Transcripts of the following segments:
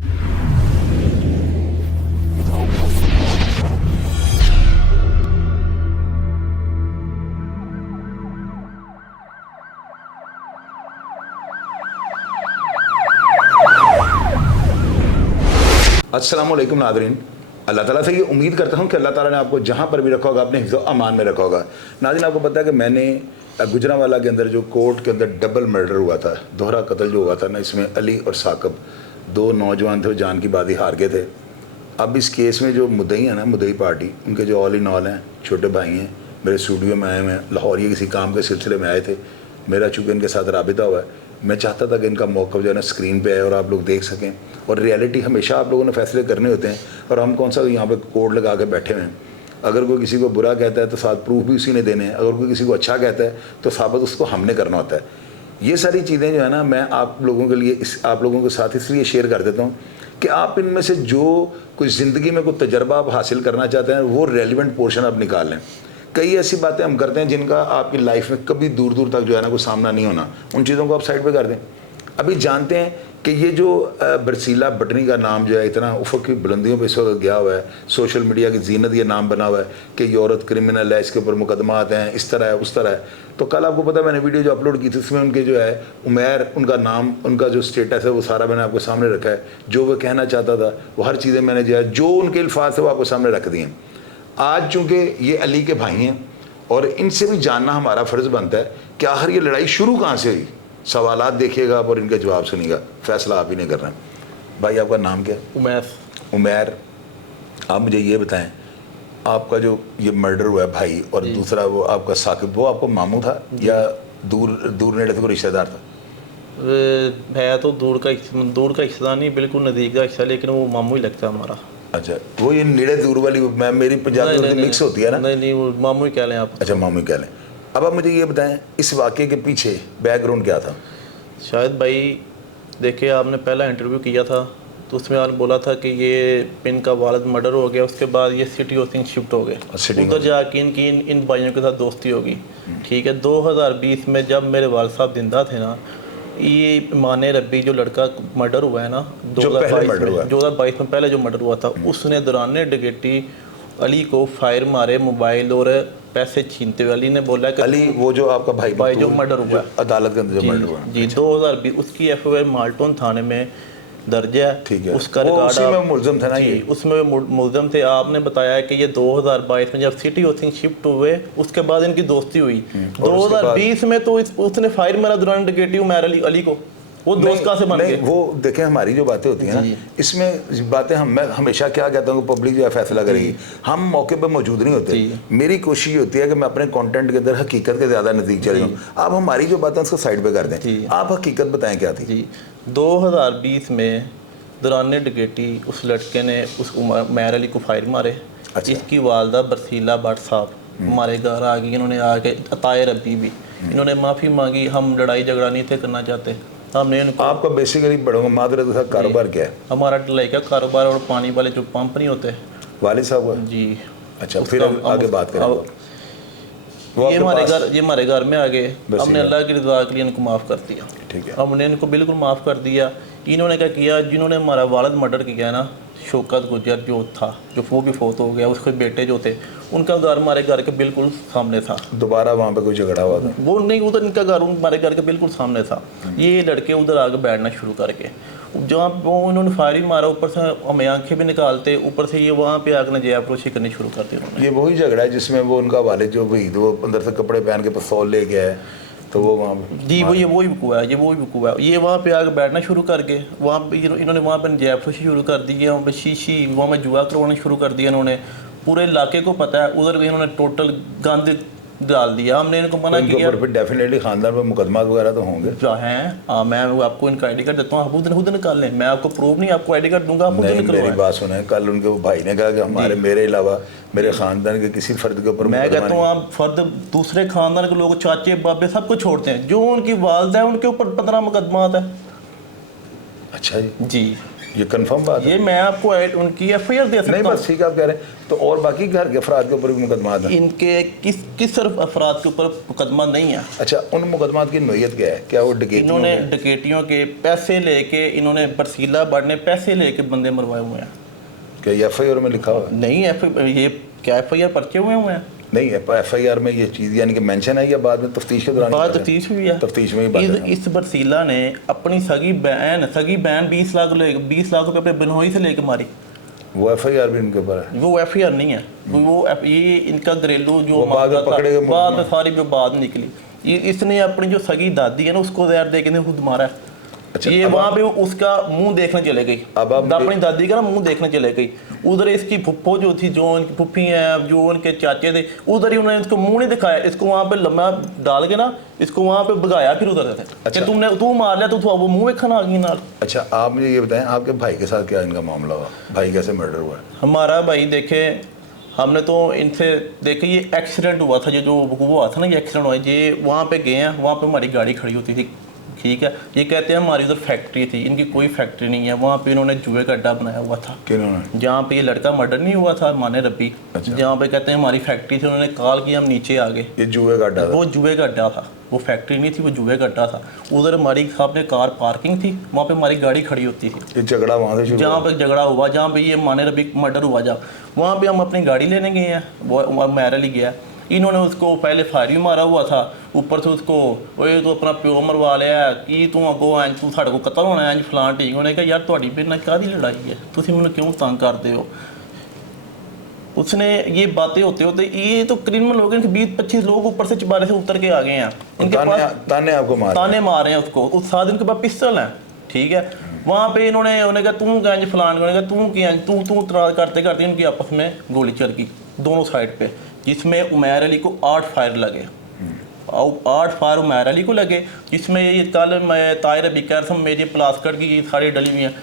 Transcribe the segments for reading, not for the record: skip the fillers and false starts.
अस्सलाम वालेकुम नादरीन, अल्लाह ताला से ये उम्मीद करता हूँ कि अल्लाह ताला ने आपको जहाँ पर भी रखा होगा अपने हिफ्ज़ अमान में रखा होगा। नादरीन, आपको पता है कि मैंने गुजरांवाला के अंदर जो कोर्ट के अंदर डबल मर्डर हुआ था, दोहरा कत्ल जो हुआ था ना, इसमें अली और साकिब दो नौजवान थे, वो जान की बाजी हार गए थे। अब इस केस में जो मुद्दई है ना, मुद्दई पार्टी, उनके जो ऑल इन ऑल हैं, छोटे भाई हैं, मेरे स्टूडियो में आए हुए हैं, लाहौर ये किसी काम के सिलसिले में आए थे। मेरा चूँकि इनके साथ राबिता हुआ है, मैं चाहता था कि इनका मौक़िफ़ जो है ना स्क्रीन पे आए और आप लोग देख सकें। और रियलिटी हमेशा आप लोगों ने फैसले करने होते हैं, और हम कौन सा यहाँ पे कोड लगा के बैठे हुए हैं। अगर कोई किसी को बुरा कहता है तो साथ प्रूफ भी उसी ने देने हैं, अगर कोई किसी को अच्छा कहता है तो साबित उसको हमने करना होता है। ये सारी चीज़ें जो है ना, मैं आप लोगों के लिए आप लोगों के साथ इसलिए शेयर कर देता हूँ कि आप इनमें से जो कोई ज़िंदगी में कोई तजर्बा आप हासिल करना चाहते हैं, वो रेलिवेंट पोर्शन आप निकाल लें। कई ऐसी बातें हम करते हैं जिनका आपकी लाइफ में कभी दूर दूर तक जो है ना कोई सामना नहीं होना, उन चीज़ों को आप साइड पे कर दें। अभी जानते हैं कि ये जो बरसीला बटनी का नाम जो है इतना उफ़क़ की बुलंदियों पे इस वक्त गया हुआ है, सोशल मीडिया की जीनत ये नाम बना हुआ है कि ये औरत क्रिमिनल है, इसके ऊपर मुकदमात हैं, इस तरह है उस तरह है। तो कल आपको पता है मैंने वीडियो जो अपलोड की थी, उसमें उनके जो है उमैर, उनका नाम, उनका जो स्टेटस है वो सारा मैंने आपके सामने रखा है। जो वो कहना चाहता था वो हर चीज़ें मैंने जो है, जो उनके अल्फाज है वो आपको सामने रख दिए। आज चूँकि ये अली के भाई हैं और इनसे भी जानना हमारा फ़र्ज़ बनता है कि आखिर ये लड़ाई शुरू कहाँ से हुई। सवालात देखिएगा आप और इनके जवाब सुनिएगा, फैसला आप ही नहीं करना है। भाई आपका नाम क्या है? उमैर। उमैर, आप मुझे ये बताएं, आपका जो ये मर्डर हुआ है भाई और दूसरा वो आपका साकिब, वो आपको मामू था या दूर नेड़े से कोई रिश्तेदार था? है तो दूर का रिश्तेदार नहीं, बिल्कुल नज़दीक का रिश्ता, लेकिन वो मामू ही लगता है हमारा। अच्छा, वो ये नेड़े दूर वाली मेरी पंजाबी मिक्स होती है ना? नहीं, वो मामू ही कह लें आप। अच्छा, मामू ही कह लें। अब आप मुझे ये बताएं, इस वाक़े के पीछे बैकग्राउंड क्या था? शायद भाई देखिए, आपने पहला इंटरव्यू किया था तो उसमें आपने बोला था कि ये इनका वालिद मर्डर हो गया, उसके बाद ये सिटी हाउसिंग शिफ्ट हो गए, उधर जाके इनकी इन भाइयों के साथ दोस्ती होगी। ठीक है, 2020 में जब मेरे वालिद साहब जिंदा थे ना, ये माने रब्बी जो लड़का मर्डर हुआ है ना 2022 में पहले जो मर्डर हुआ था, उसने दौरान डकैती अली को फायर मारे, मोबाइल और पैसे छीनते हुए। अली ने बोला कि अली वो जो आपका भाई जो मर्डर हुआ अदालत के अंदर जो मर्डर हुआ जी 2020, उसकी एफआईआर माल्टन थाने में दर्ज है। ठीक है, उसका रिकॉर्ड उसी में मुलज़म थे ना ये? उसमें मुलज़म थे। आपने बताया है कि ये 2022 में जब सिटी हाउसिंग शिफ्ट हुए उसके बाद इनकी दोस्ती हुई। 2020 में तो उसने फायर मारा दौरान डकैती उमैर अली को, वो दोस्त कहाँ से बन गए? वो देखें, हमारी जो बातें होती हैं ना, इसमें बातें मैं हमेशा क्या कहता हूँ, पब्लिक जो है फैसला करेगी, हम मौके पर मौजूद नहीं होते। मेरी कोशिश होती है कि मैं अपने कंटेंट के अंदर हकीकत के ज़्यादा नज़दीक चले जाऊँ। आप हमारी जो बातें उसको साइड पे कर दें, आप हकीकत बताएं क्या थी? जी, 2020 में दौरान डकैती उस लड़के ने उस उमैर अली को फायर मारे। अच्छा। इसकी वालदा बरसीला भट्ट साहब हमारे घर आ गई, इन्होंने आके अताए रब्बी भी, इन्होंने माफ़ी मांगी। हम लड़ाई झगड़ा नहीं थे करना चाहते, हमने इनको। आपका बेसिकली बड़ों मादरत का कारोबार क्या है? हमारा ढलाई का कारोबार और पानी वाले जो पंप नहीं होते वालिद साहब जी। अच्छा, फिर आगे बात करें। ये हमारे घर में आ गए, हमने अल्लाह की रज़ा के लिए इनको माफ़ कर दिया। ठीक है, हमने इनको बिल्कुल माफ़ कर दिया। इन्होंने क्या किया, जिन्होंने हमारा वालिद मर्डर किया ना, शौकत गुजर जो था, जो वो भी फोत हो गया, उसके बेटे जो थे, उनका घर हमारे घर के बिल्कुल सामने था। दोबारा वहाँ पे कोई झगड़ा हुआ था? वो नहीं, उधर इनका घर हमारे घर के बिल्कुल सामने था। ये लड़के उधर आगे बैठना शुरू करके, जहाँ वो उन्होंने फायरिंग मारा, ऊपर से हमें आंखें भी निकालते, ऊपर से ये वहाँ पे आकर जयाप्रोशी करनी शुरू करते उन्होंने। ये वही झगड़ा है जिसमें वो उनका वालिद जो वही वो अंदर से कपड़े पहन के पिस्तौल ले गया है, तो वो वहाँ जी वो ये वही हुआ है। ये वहाँ पे आके बैठना शुरू करके, वहाँ पे इन्होंने वहाँ पे जयाप्रोशी शुरू कर दी है, वहाँ पे शीशी, वहाँ पे जुआ करवाना शुरू कर दिया इन्होंने। पूरे इलाके को पता है, उधर इन्होंने टोटल गंद डाल दिया। हमने इनको मना किया। डेफिनेटली खानदान में मुकदमा वगैरह तो होंगे हैं। मैं आपको इनका आईडी कार्ड देता हूँ, आप खुद निकाल लें। मैं आपको प्रूफ नहीं, आपको आईडी कार्ड दूंगा, आप खुद निकलवाएं। मेरी बात सुने, कल उनके वो भाई ने कहा कि मेरे अलावा मेरे खानदान के किसी फर्द के ऊपर। मैं कहता हूँ आप फर्द दूसरे खानदान के लोग, चाचे बाबे सबको छोड़ते हैं, जो उनकी वालदा है उनके ऊपर 15 मुकदमात है। अच्छा जी। ये कंफर्म बात है? ये मैं आपको उनकी FIR दे सकता नहीं हूँ। बस ठीक है, आप कह रहे हैं तो और बाकी घर के अफराद के ऊपर भी मुकदमात हैं? इनके किस सिर्फ अफराद के ऊपर मुकदमा नहीं है। अच्छा, उन मुकदमात की नोयत क्या है? क्या वो डकैतियों इन्होंने में? डकैतियों के पैसे लेके, इन्होंने बरसीला बढ़ने पैसे लेके बंदे मरवाए हुए हैं। क्या ये FIR में लिखा हुआ है? नहीं, ये क्या FIR पर्चे हुए हैं? नहीं, FIR में ये चीज़ यानी कि मेंशन है या बाद में तफ्तीश के दौरान? बात तफ्तीश हुई है। तफ्तीश में ही बात है। इस बरसीला ने अपनी सगी बहन 20 लाख रुपए अपने बिनोई से लेके मारी। वो FIR भी इनके ऊपर है? वो FIR नहीं है, ये इनका घरेलू जो बाद में पकड़े गए, बाद में सारी जो बाद में निकली। इसने अपनी जो सगी दादी है ना उसको जहर दे के खुद मारा है। अच्छा, ये वहाँ पे उसका मुंह देखने चले गई, अब आप अपनी दादी का ना मुंह देखने चले गई। उधर इसकी फुप्पो जो थी, जो इनकी फुप्पी हैं, जो उनके चाचे थे, उधर ही उन्होंने इसको मुंह नहीं दिखाया, इसको वहाँ पे लम्बा डाल के ना इसको वहाँ पे भगाया फिर उधर से। अच्छा, तू मार लिया तो वो मुंह देखना आ गई नाल। अच्छा, आप मुझे ये बताएं आपके भाई के साथ क्या इनका मामला हुआ? भाई कैसे मर्डर हुआ है? हमारा भाई देखे, हमने तो इनसे देखे ये एक्सीडेंट हुआ था, जो वो हुआ था ना, ये एक्सीडेंट हुआ, ये वहाँ पे गए हैं, वहाँ पे हमारी गाड़ी खड़ी होती थी, ठीक है। ये कहते हैं हमारी उधर फैक्ट्री थी, इनकी कोई फैक्ट्री नहीं है। वहाँ पे इन्होंने जुए का अड्डा बनाया हुआ था। किन्होंने? जहाँ पे ये लड़का मर्डर नहीं हुआ था, माने रब्बी। अच्छा। जहाँ पे कहते हैं हमारी फैक्ट्री थी, उन्होंने कॉल किया, हम नीचे आ गए। ये जुए का अड्डा था? वो जुए का अड्डा था, वो फैक्ट्री नहीं थी, वो जुए का अड्डा था। उधर हमारी सामने कार पार्किंग थी, वहाँ पे हमारी गाड़ी खड़ी होती थी। ये झगड़ा वहाँ से शुरू जहाँ पे झगड़ा हुआ, जहाँ पे ये माने रब्बी मर्डर हुआ, जहाँ वहाँ पे हम अपनी गाड़ी लेने गए हैं, वो मैरल ही गया। इन्होंने उसको पहले फायर भी मारा हुआ था, ऊपर से उसको ओए तो अपना प्यो मरवा लिया कि तू अगो एंज तू साढ़े को कतल होना है, फलां ठीक होने का। यार ਤੁਹਾਡੀ ਮੇਰੇ ਨਾਲ ਕਾਹਦੀ लड़ाई है, तुम मैंने क्यों तंग करते हो? उसने ये बातें होते होते ये तो क्रिमिनल हो गए, 20-25 लोग ऊपर से चबारे से उतर के आ गए हैं। इनके पास ताने आपको मार ताने मार रहे हैं उसको। उस साथ इनके पास पिस्टल है, ठीक है। वहाँ पे उन्होंने कहा तू गंज फलान, उन्होंने कहा तू क्या तू तराज करते करते इनकी आपस में गोली चल गई दोनों साइड पे, जिसमें उमैर अली को 8 फायर लगे। 8 फायर उमैर अली को लगे, जिसमें ये कल मैं ताहिर अभी कह रहा मेरी प्लास्कर की सारी डली हुई हैं,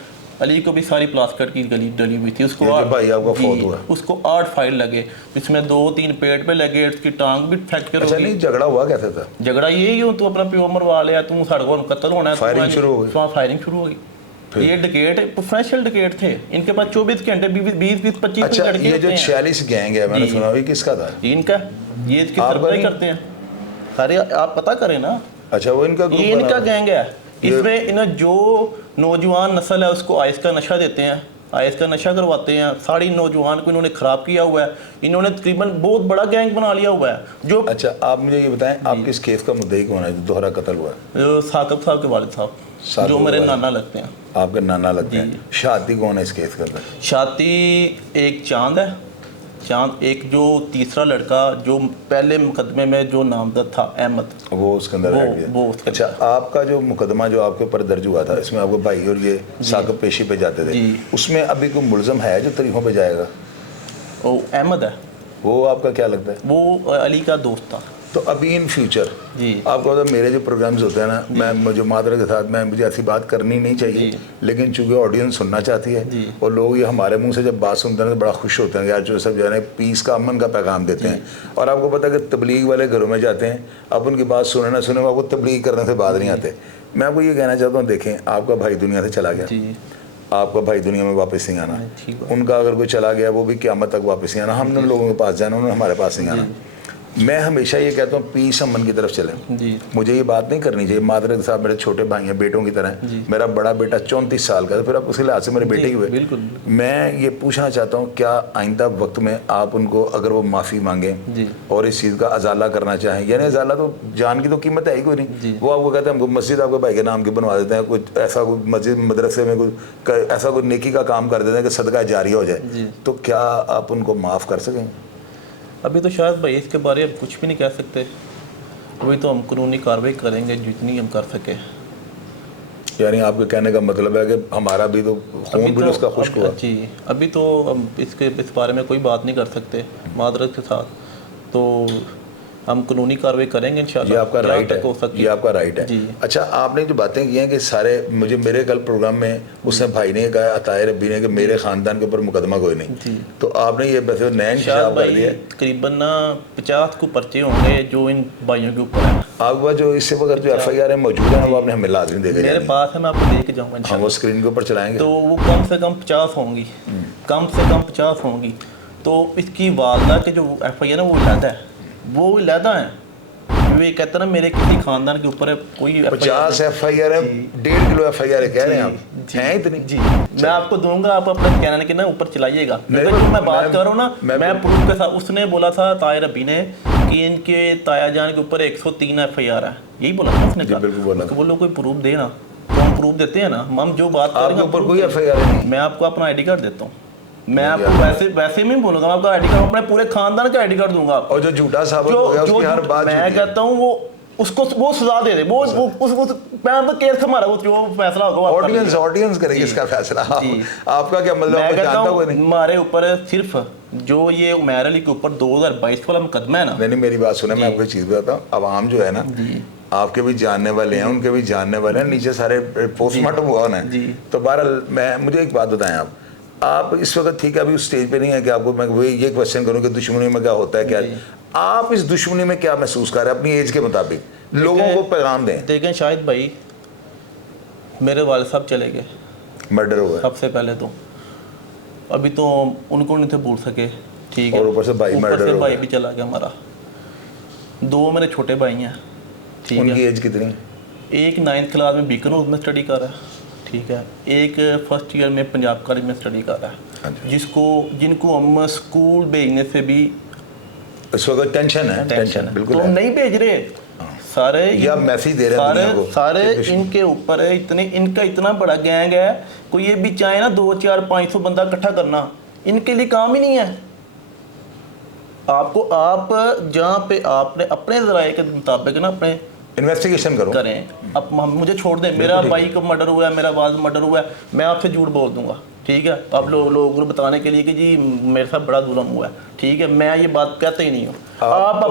अली को भी सारी प्लास्कर की गली डली हुई थी। उसको भाई आपका फौत हुआ, उसको 8 फायर लगे, जिसमें 2-3 पेट पे लगे, उसकी टांग भी फ्रैक्चर हो गई। नहीं, झगड़ा हुआ कैसे था? झगड़ा यही हो, तू अपना प्यो मरवा लिया, तू साढ़े को कत्ल होना है, फायरिंग शुरू हो गई। फायरिंग शुरू हो गई। ये डकैत प्रोफेशनल डकैत थे, इनके पास 24 घंटे 20-25 अच्छा, लड़के ये जो 46 गैंग है मैंने सुना, ये किसका था? इनका, ये इसकी सरबराही करते हैं सारे, आप पता करें ना। अच्छा, वो इनका ये इनका गैंग है। इसमें इन्हें जो नौजवान नस्ल है उसको आइस का नशा देते हैं, आइस का नशा करवाते हैं, सारी नौजवान को इन्होंने ख़राब किया हुआ है। इन्होंने तकरीबन बहुत बड़ा गैंग बना लिया हुआ है जो। अच्छा, आप मुझे ये बताएं आप किस केस का मुद्दई कौन है जो दोहरा कत्ल हुआ है? साकब साहब के वालिद साहब, जो मेरे नाना लगते हैं। आपके नाना लगते हैं। शादी कौन है इस केस के अंदर? शादी एक चांद है, चांद एक जो तीसरा लड़का जो पहले मुकदमे में जो नामजद था अहमद, वो उसके अंदर रह गया। अच्छा, आपका जो मुकदमा जो आपके ऊपर दर्ज हुआ था, इसमें आपके भाई और ये साकब पेशी पे जाते थे, उसमें अभी कोई मुलजम है जो तरीकों पे जाएगा? वो अहमद है। वो आपका क्या लगता है? वो अली का दोस्त था। तो अभी इन फ्यूचर जी आपको तो मेरे जो प्रोग्राम्स होते हैं ना, मैं मुझे मादर के साथ मैं मुझे ऐसी बात करनी नहीं चाहिए, लेकिन चूंकि ऑडियंस सुनना चाहती है और लोग ये हमारे मुंह से जब बात सुनते हैं तो बड़ा खुश होते हैं, यार जो सब जो है पीस का, अमन का पैगाम देते हैं। और आपको पता है कि तबलीग वाले घरों में जाते हैं, आप उनकी बात सुने ना सुने, आपको तबलीग करने से बात नहीं आते। मैं आपको ये कहना चाहता हूँ, देखें आपका भाई दुनिया से चला गया, आपका भाई दुनिया में वापस नहीं आना, उनका अगर कोई चला गया वो भी क़यामत तक वापस नहीं आना, हमने उन लोगों के पास जाना, उन्होंने हमारे पास नहीं आना। मैं हमेशा ये कहता हूँ पीस अमन की तरफ चलें। मुझे ये बात नहीं करनी चाहिए मादर के साथ मेरे छोटे भाई हैं, बेटों की तरह। मेरा बड़ा बेटा 34 साल का है, फिर आप उसके लिहाज से मेरे बेटे ही हुए। मैं ये पूछना चाहता हूँ, क्या आइंदा वक्त में आप उनको अगर वो माफ़ी मांगें और इस चीज़ का अजाला करना चाहें, यानी अजाला तो जान की तो कीमत है ही कोई नहीं, वो आपको कहते हैं हमको मस्जिद आपके भाई के नाम की बनवा देते हैं, कुछ ऐसा कोई मस्जिद मदरसे में कोई ऐसा कोई नेकी का काम कर देते हैं कि सदका जारिया हो जाए, तो क्या आप उनको माफ़ कर सकें? अभी तो शायद भाई इसके बारे में कुछ भी नहीं कह सकते, वही तो हम कानूनी कार्रवाई करेंगे जितनी हम कर सके। यानी आपके कहने का मतलब है कि हमारा भी तो खून भी उसका खुश्क हुआ। जी, अभी तो हम इस बारे में कोई बात नहीं कर सकते मादरत के साथ। तो हम कानूनी कार्रवाई करेंगे इंशाल्लाह। ये आपका राइट है, हो सकती ये आपका राइट है। जी। अच्छा, आपने जो बातें की हैं कि सारे मुझे मेरे कल प्रोग्राम में उसने भाई ने कहा, अताए रब्बी ने, कि मेरे ख़ानदान के ऊपर मुकदमा कोई नहीं, तो आपने ये वैसे नया इंतजाम कर लिया। तकरीबन ना 50 को पर्चे होंगे जो इन भाइयों के ऊपर है। आपके पास जो इससे वगैरह जो FIR है मौजूद है, वो आपने हमें लाजमी देखे मेरे पास है, मैं आपको दे के जाऊँगा हम वो स्क्रीन के ऊपर चलाएंगे। तो वो कम से कम 50 होंगी, कम से कम 50 होंगी। तो इसकी वालदा के जो FIR है वो अलहदा है, वो अलहदा है। जो ये कहता है ना मेरे किसी खानदान के ऊपर है कोई 50 FIR है, 1.5 किलो FIR है, कह रहे हैं आप हैं इतनी? जी, मैं आपको दूंगा, आप अपने चैनल के ना ऊपर चलाइएगा। जो मैं बात कर रहा हूँ ना, मैं प्रूफ के साथ, उसने बोला था ताया रब्बी ने कि इनके ताया जान के ऊपर 103 FIR है, यही बोला था उसने। बिल्कुल बोला। वो लोग कोई प्रूफ देना, तो हम प्रूफ देते हैं ना, हम जो बात करेंगे ऊपर कोई FIR नहीं। मैं आपको अपना ID कार्ड देता हूँ, मैं आपको वैसे में बोलूँगा, मैं आपका ID कार्ड, अपने पूरे खानदान का ID कार्ड दूंगा। और जो झूठा साबित हो गया उसकी हर बात मैं कहता हूँ वो उसको वो सजा दे दे, वो मैं केस हमारा वो जो फैसला होगा ऑडियंस करेगी इसका फैसला। आपका क्या मतलब? मैं कहता हूँ हमारे ऊपर सिर्फ जो ये उमैर अली के ऊपर 2022 वाला मुकदमा है ना। नहीं, मेरी बात सुने, मैं आपको एक चीज़ बताता हूँ। आवाम जो है ना, आपके भी जानने वाले हैं, उनके भी जानने वाले हैं, नीचे सारे पोस्टमार्टम हुआ ना। तो बहरहाल मुझे एक बात बताएं, आप इस वक्त ठीक है अभी उस स्टेज पे नहीं है कि आपको मैं वही ये क्वेश्चन करूँ कि दुश्मनी में क्या होता है, क्या आप इस दुश्मनी में क्या महसूस कर रहे हैं अपनी एज के मुताबिक? लोगों को पैगाम दें। देखें शाहिद भाई, मेरे वालिद साहब चले गए, मर्डर हुआ सबसे पहले तो, अभी तो उनको नहीं थे भूल सके, ठीक है, और ऊपर से भाई मर्डर हो भाई भी चला गया हमारा। 2 मेरे छोटे भाई हैं, ठीक है। उनकी एज कितनी? एक 9th क्लास में बीकानेर में स्टडी कर रहा है, ठीक है। एक फर्स्ट ईयर में पंजाब कॉलेज में स्टडी कर रहा है, जिनको हम स्कूल भेजने से भी इस वक्त टेंशन है बिल्कुल, तो नहीं भेज रहे सारे, या मैसेज दे रहे हैं सारे इनके ऊपर है, इनका इतना बड़ा गैंग है, कोई ये भी चाहे ना 2, 4, 500 बंदा इकट्ठा करना इनके लिए काम ही नहीं है। आपको आप जहाँ पे आपने अपने ज़राए के मुताबिक ना अपने इन्वेस्टिगेशन करें। अब मुझे छोड़ दें, मेरा भाई का मर्डर हुआ है, मेरा वालिद मर्डर हुआ है, मैं आपसे झूठ बोल दूंगा, ठीक है। आप लोगों को बताने के लिए कि जी मेरे साथ बड़ा जुल्म हुआ है, ठीक है, मैं ये बात कहते ही नहीं हूँ। आप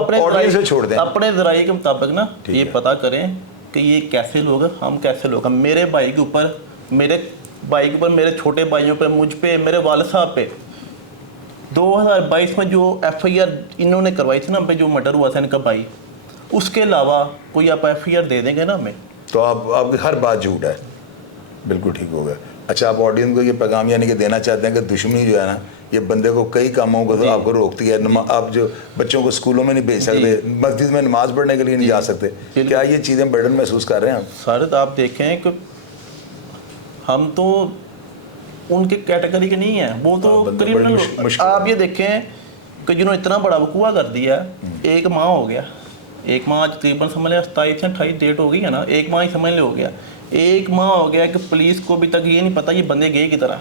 अपने ज़राए के मुताबिक ना ये पता करें कि ये कैसे लोग हैं, हम कैसे लोग हैं। मेरे भाई के ऊपर, मेरे छोटे भाइयों पे, मुझ पे, मेरे वालिद साहब पे 2022 में जो FIR इन्होंने करवाई थी ना पे, जो मर्डर हुआ था इनका भाई, उसके अलावा कोई आप FIR दे देंगे ना हमें, तो आपकी हर बात झूठ है। बिल्कुल ठीक हो गया। अच्छा, आप ऑडियंस को ये पैगाम यानी कि देना चाहते हैं कि दुश्मनी जो है ना, ये बंदे को कई कामों को तो आपको रोकती है। आप जो बच्चों को स्कूलों में नहीं भेज सकते, मस्जिद में नमाज पढ़ने के लिए नहीं जा सकते, क्या ये चीज़ें बर्डन महसूस कर रहे हैं आप? सर आप देखें कि हम तो उनके कैटेगरी के नहीं है, वो तो क्रिमिनल। आप ये देखें कि जिन्होंने इतना बड़ा वकूआ कर दिया, एक माह हो गया, एक माह तकरीबन समझ लें 27 से 28 डेट हो गई है ना, एक माह ही समझ ले हो गया, एक माह हो गया कि पुलिस को भी तक ये नहीं पता ये बंदे गए की तरह।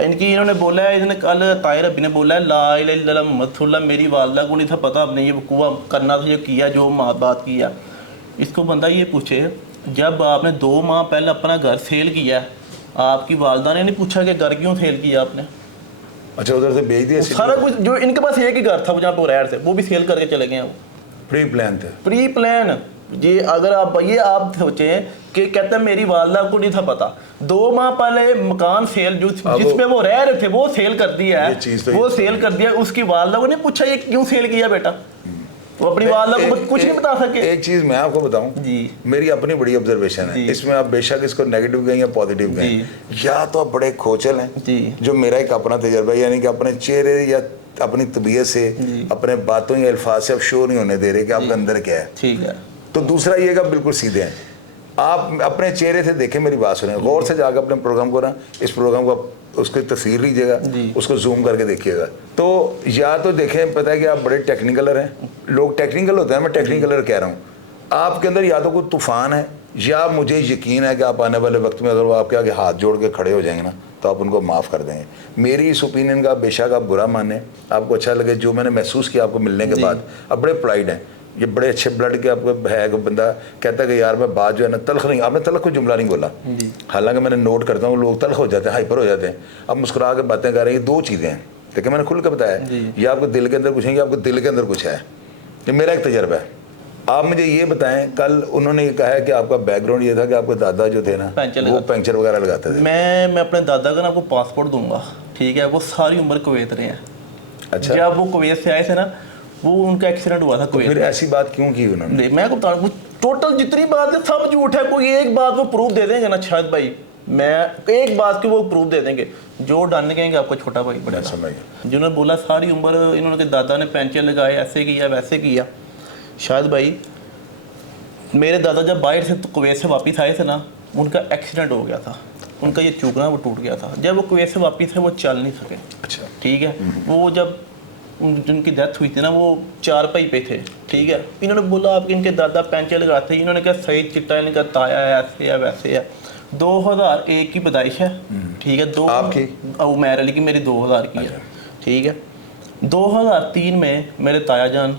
इनकी इन्होंने बोला है, इन्होंने कल ताहिर रब्बी ने बोला है ला इलाहा इल्लल्लाह मुहम्मद रसूलुल्लाह, मेरी वालदा को नहीं था पता, आपने ये वकूआ करना था, ये किया जो बात किया। इसको बंदा ये पूछे, जब आपने 2 माह पहले अपना घर सेल किया, आपकी वालदा ने नहीं पूछा कि घर क्यों सेल किया आपने? अच्छा, उधर से भेज दिया सारा कुछ। जो इनके पास एक ही घर था जहाँ पे रह थे, वो भी सेल करके चले गए हैं। वो प्री प्लान थे, प्री प्लान जी। अगर आप सोचें कि कहते हैं मेरी वालदा को नहीं था पता, 2 माह पहले मकान सेल जिसमें वो रह रहे थे वो सेल कर दिया है, वो सेल कर दिया। उसकी वालदा को नहीं पूछा ये क्यों सेल किया बेटा, वो अपनी वालदा को कुछ नहीं बता सके। एक चीज़ मैं आपको बताऊं जी, मेरी अपनी बड़ी ऑब्जर्वेशन है, इसमें आप बेशक इसको नेगेटिव कहें या पॉजिटिव कहें, या तो आप बड़े खोचल हैं जी, जो मेरा एक अपना तजर्बा, यानी कि अपने चेहरे या अपनी तबीयत से, अपने बातों या अल्फाज से आप शो नहीं होने दे रहे कि आपके अंदर क्या है, ठीक है। तो दूसरा ये कि आप बिल्कुल सीधे हैं, आप अपने चेहरे से देखें, मेरी बात सुने, गौर से जाकर अपने प्रोग्राम को ना, इस प्रोग्राम को उसकी तस्वीर लीजिएगा, उसको जूम करके देखिएगा। तो या तो देखें, पता है कि आप बड़े टेक्निकलर हैं, लोग टेक्निकल होते हैं, मैं टेक्निकलर कह रहा हूँ, आपके अंदर या तो कोई तूफान है, या मुझे यकीन है कि आप आने वाले वक्त में अगर वो आपके आगे हाथ जोड़ के खड़े हो जाएंगे ना, तो आप उनको माफ़ कर देंगे। मेरी इस ओपिनियन का बेशक आप बुरा माने, आपको अच्छा लगे, जो मैंने महसूस किया आपको मिलने के बाद, आप बड़े प्राइड हैं, ये बड़े अच्छे ब्लड के आपको है कि बंदा कहता है कि यार मैं बात जो है ना तलख नहीं, आपने तलख कोई जुमला नहीं बोला, हालांकि मैंने नोट करता हूँ लोग तलख हो जाते हैं, हाइपर हो जाते हैं, अब मुस्कुरा के बातें कर रहे हैं। ये 2 चीज़ें हैं, देखिए मैंने खुल के बताया, ये आपके दिल के अंदर कुछ है, ये आपके दिल के अंदर कुछ है, یہ میرا ایک تجربہ ہے. آپ مجھے یہ بتائیں, کل انہوں نے یہ کہا ہے کہ آپ کا بیک گراؤنڈ یہ تھا کہ آپ کے دادا جو تھے نا وہ پنچر وغیرہ لگاتے تھے. میں اپنے دادا کا نا آپ کو پاسپورٹ دوں گا, ٹھیک ہے, وہ ساری عمر کویت رہے ہیں. اچھا, جب وہ کویت سے آئے تھے نا, وہ ان کا ایکسیڈنٹ ہوا تھا کویت. پھر ایسی بات کیوں کی انہوں نے؟ میں کو بتا رہا ہوں, ٹوٹل جتنی بات ہے سب جھوٹ ہے. کوئی ایک بات وہ پروف دے دیں گے نا شاید بھائی, میں ایک بات کی وہ پروف دے دیں گے, جو ڈالنے کہیں گے آپ کو چھوٹا بھائی بڑا. جنہوں نے بولا ساری عمر انہوں نے دادا نے پینچر لگائے, ایسے کیا ویسے کیا. شاید بھائی میرے دادا جب باہر سے کویت سے واپس آئے تھے نا, ان کا ایکسیڈنٹ ہو گیا تھا, ان کا یہ چوکنا وہ ٹوٹ گیا تھا. جب وہ کویت سے واپس آئے وہ چل نہیں سکے. اچھا, ٹھیک ہے, وہ جب جن کی ڈیتھ ہوئی تھی نا وہ چارپائی پہ تھے. ٹھیک ہے, انہوں نے بولا آپ ان کے دادا پینچر لگاتے ہیں. انہوں نے کہا صحیح چٹا, ان کا تایا ہے, ایسے ہے ویسے ہے. 2001 کی پیدائش ہے. ٹھیک ہے, آپ کی عمیر علی کی میری 2000 کی ہے. ٹھیک ہے, 2003 میں میرے تایا جان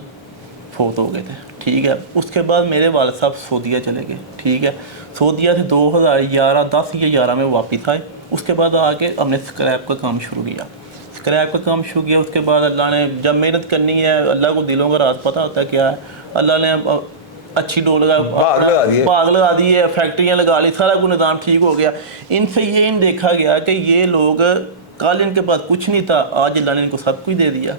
فوت ہو گئے تھے. ٹھیک ہے, اس کے بعد میرے والد صاحب سعودیہ چلے گئے. ٹھیک ہے, سعودیہ سے 2011 10 یا 11 میں واپس آئے. اس کے بعد آ کے ہم نے اسکریپ کا کام شروع کیا. اسکریپ کا کام شروع کیا. اس کے بعد اللہ نے جب محنت کرنی ہے, اللہ کو دلوں کا راز پتہ ہوتا ہے کیا ہے, اللہ نے اچھی ڈول بھاگ لگا دیے, فیکٹریاں لگا لی, سارا کوئی نظام ٹھیک ہو گیا. ان سے یہ ان دیکھا گیا کہ یہ لوگ کل ان کے پاس کچھ نہیں تھا, آج اللہ نے ان کو سب کچھ دے دیا.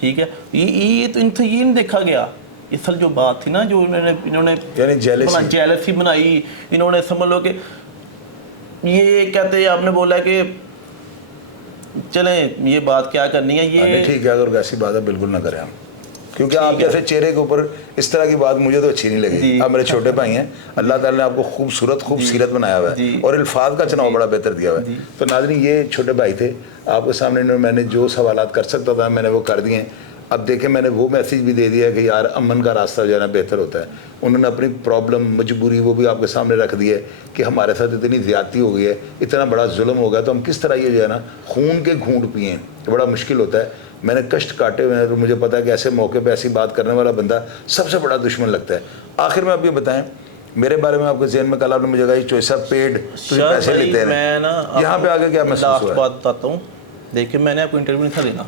ٹھیک ہے, یہ تو ان سے یہ نہیں دیکھا گیا. اصل جو بات تھی نا, جو انہوں نے جیلسی بنائی, انہوں نے سمجھ لو کہ یہ کہتے ہیں, آپ نے بولا کہ چلیں یہ بات کیا کرنی ہے, یہ ٹھیک ہے, اگر ایسی بات ہے بالکل نہ کریں ہم, کیونکہ آپ جیسے چہرے کے اوپر اس طرح کی بات مجھے تو اچھی نہیں لگی. آپ میرے چھوٹے بھائی ہیں, اللہ تعالیٰ نے آپ کو خوبصورت بنایا ہوا ہے اور الفاظ کا چناؤ بڑا بہتر دیا ہوا ہے. تو ناظرین, یہ چھوٹے بھائی تھے, آپ کے سامنے میں نے جو سوالات کر سکتا تھا میں نے وہ کر دیے ہیں. اب دیکھیں, میں نے وہ میسیج بھی دے دیا کہ یار امن کا راستہ جو ہے نا بہتر ہوتا ہے. انہوں نے اپنی پرابلم مجبوری وہ بھی آپ کے سامنے رکھ دی ہے کہ ہمارے ساتھ اتنی زیادتی ہو گئی ہے, اتنا بڑا ظلم ہو گیا, تو ہم کس طرح یہ جو ہے نا خون کے گھونٹ پئیں, بڑا مشکل ہوتا ہے. میں نے کشٹ کاٹے ہوئے ہیں, تو مجھے پتا ہے کہ ایسے موقع پہ ایسی بات کرنے والا بندہ سب سے بڑا دشمن لگتا ہے. آخر میں آپ یہ بتائیں میرے بارے میں, آپ کے ذہن میں کل آپ نے مجھے کہا یہ چوائسا پیڈ پیسے لیتے ہیں, یہاں پہ آگے کیا محسوس ہوا؟ بات بتاتا ہوں, دیکھیں میں نے آپ کو انٹرویو نہیں تھا دینا,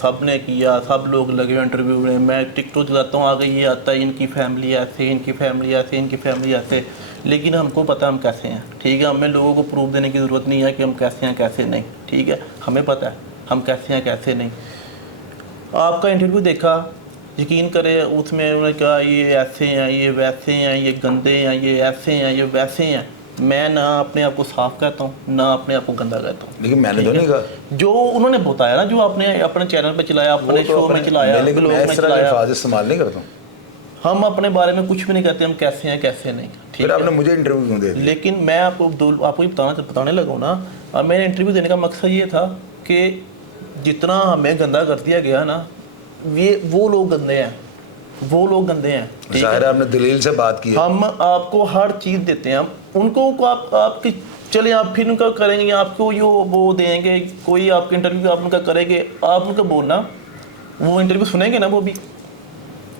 سب نے کیا, سب لوگ لگے انٹرویو میں. میں ٹک ٹاک چلاتا ہوں, آگے یہ آتا ہے ان کی فیملی ایسے, ان کی فیملی ایسے, ان کی فیملی ایسے. لیکن ہم کو پتہ ہم کیسے ہیں. ٹھیک ہے, ہمیں لوگوں کو پروف دینے کی ضرورت نہیں ہے کہ ہم کیسے ہیں کیسے نہیں. ٹھیک ہے, ہمیں پتہ ہے ہم کیسے ہیں کیسے نہیں. آپ کا انٹرویو دیکھا, یقین کرے اس میں انہوں نے کہا یہ ایسے ہیں, یہ ویسے ہیں, یہ گندے ہیں, یہ ایسے ہیں, یہ ویسے ہیں. میں نہ اپنے آپ کو صاف کہتا ہوں, نہ اپنے آپ کو گندا کہتا ہوں. لیکن میں نے تو نہیں کہا, جو انہوں نے بتایا نا, جو آپ نے اپنے چینل پہ چلایا, اپنے شو میں چلایا, لیکن میں اس طرح کے الفاظ استعمال نہیں کرتا ہوں. ہم اپنے بارے میں کچھ بھی نہیں کہتے, ہم کیسے ہیں کیسے نہیں. پھر آپ نے مجھے انٹرویو کیوں دے دیا؟ لیکن میں آپ کو یہ بتانے لگا ہوں نا, میرے انٹرویو دینے کا مقصد یہ تھا کہ جتنا ہمیں گندا کر دیا گیا نا, وہ لوگ گندے ہیں, وہ لوگ گندے ہیں. ظاہر ہے آپ نے دلیل سے بات کی, ہم آپ کو ہر چیز دیتے ہیں. ہم ان کو آپ کی چلیں, آپ پھر ان کا کریں گے, آپ کو وہ دیں گے, کوئی آپ کے انٹرویو آپ ان کا کریں گے, آپ ان کا بولنا, وہ انٹرویو سنیں گے نا, وہ بھی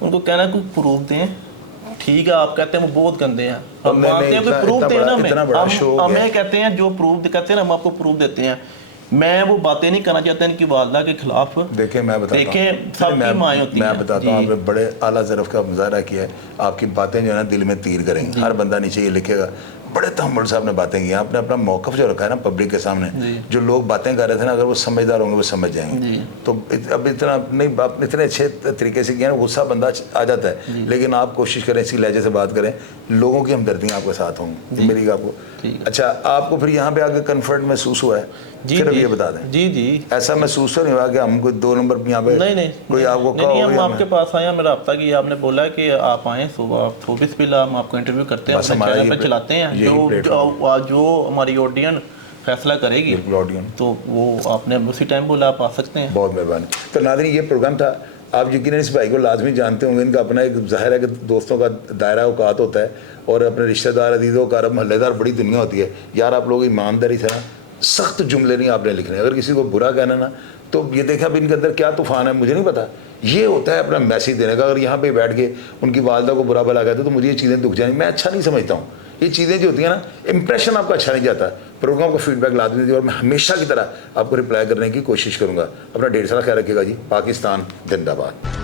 ان کو کہنا کوئی پروف دیں. ٹھیک ہے, آپ کہتے ہیں وہ بہت گندے ہیں, ہم مانتے ہیں کوئی پروف دیں نا, ہمیں کہتے ہیں جو پروف کہتے ہیں نا, ہم آپ کو پروف دیتے ہیں. میں وہ باتیں نہیں کرنا چاہتا ان کی والدہ کے خلاف. دیکھیں میں بتاتا ہوں, دیکھیں سب کی مائیں ہوتی ہیں. میں بتاتا ہوں, آپ نے بڑے اعلیٰ ظرف کا مظاہرہ کیا ہے, آپ کی باتیں جو ہے نا دل میں تیر کریں گے. ہر بندہ نیچے یہ لکھے گا, بڑے تحمل سے آپ نے باتیں کی, آپ نے اپنا موقف جو رکھا ہے نا پبلک کے سامنے, جو لوگ باتیں کر رہے تھے نا, اگر وہ سمجھدار ہوں گے وہ سمجھ جائیں گے. تو اب اتنا نہیں, آپ نے اتنے اچھے طریقے سے کیا نا, غصہ بندہ آ جاتا ہے, لیکن آپ کوشش کریں اسی لہجے سے بات کریں, لوگوں کی ہمدردیاں آپ کے ساتھ ہوں گی. میری آپ کو اچھا, آپ کو پھر یہاں پہ آگے کنفرٹ محسوس ہوا ہے؟ پھر اب یہ بتا دیں, جی ایسا محسوس نہیں ہوا کہ ہم کوئی 2 نمبر یہاں پہ کوئی آپ کو کہا ہو؟ ہم آپ کے پاس آئے, ہمیں رابطہ کیا, آپ نے بولا کہ آپ آئیں صبح 24 پہ, ہم آپ کو انٹرویو کرتے ہیں, اپنے چینل پہ چلاتے ہیں, جو ہماری آڈینس فیصلہ کرے گی تو وہ آپ نے اسی ٹائم بولا آپ آ سکتے ہیں. بہت مہربانی. تو ناظرین, یہ پروگرام تھا, آپ یقیناً اس بھائی کو لازمی جانتے ہوں گے, ان کا اپنا ایک ظاہر ہے کہ دوستوں کا دائرہ اوقات ہوتا ہے, اور اپنے رشتہ دار, عزیز و اقارب, محلے دار, بڑی دنیا ہوتی ہے. یار آپ لوگ ایمانداری سے نا سخت جملے نہیں آپ نے لکھنے, اگر کسی کو برا کہنا نا تو یہ دیکھا اب ان کے اندر کیا طوفان ہے مجھے نہیں پتا. یہ ہوتا ہے اپنا میسیج دینے کا. اگر یہاں پہ بیٹھ کے ان کی والدہ کو برا بھلا کہتے تو مجھے یہ چیزیں دکھ جائیں, میں اچھا نہیں سمجھتا ہوں. یہ چیزیں جو ہوتی ہیں نا, امپریشن آپ کا اچھا نہیں جاتا. پروگرام کو فیڈ بیک لازمی دی, اور میں ہمیشہ کی طرح آپ کو رپلائی کرنے کی کوشش کروں گا. اپنا 1.5 سال خیال رکھیے گا جی. پاکستان زندہ باد.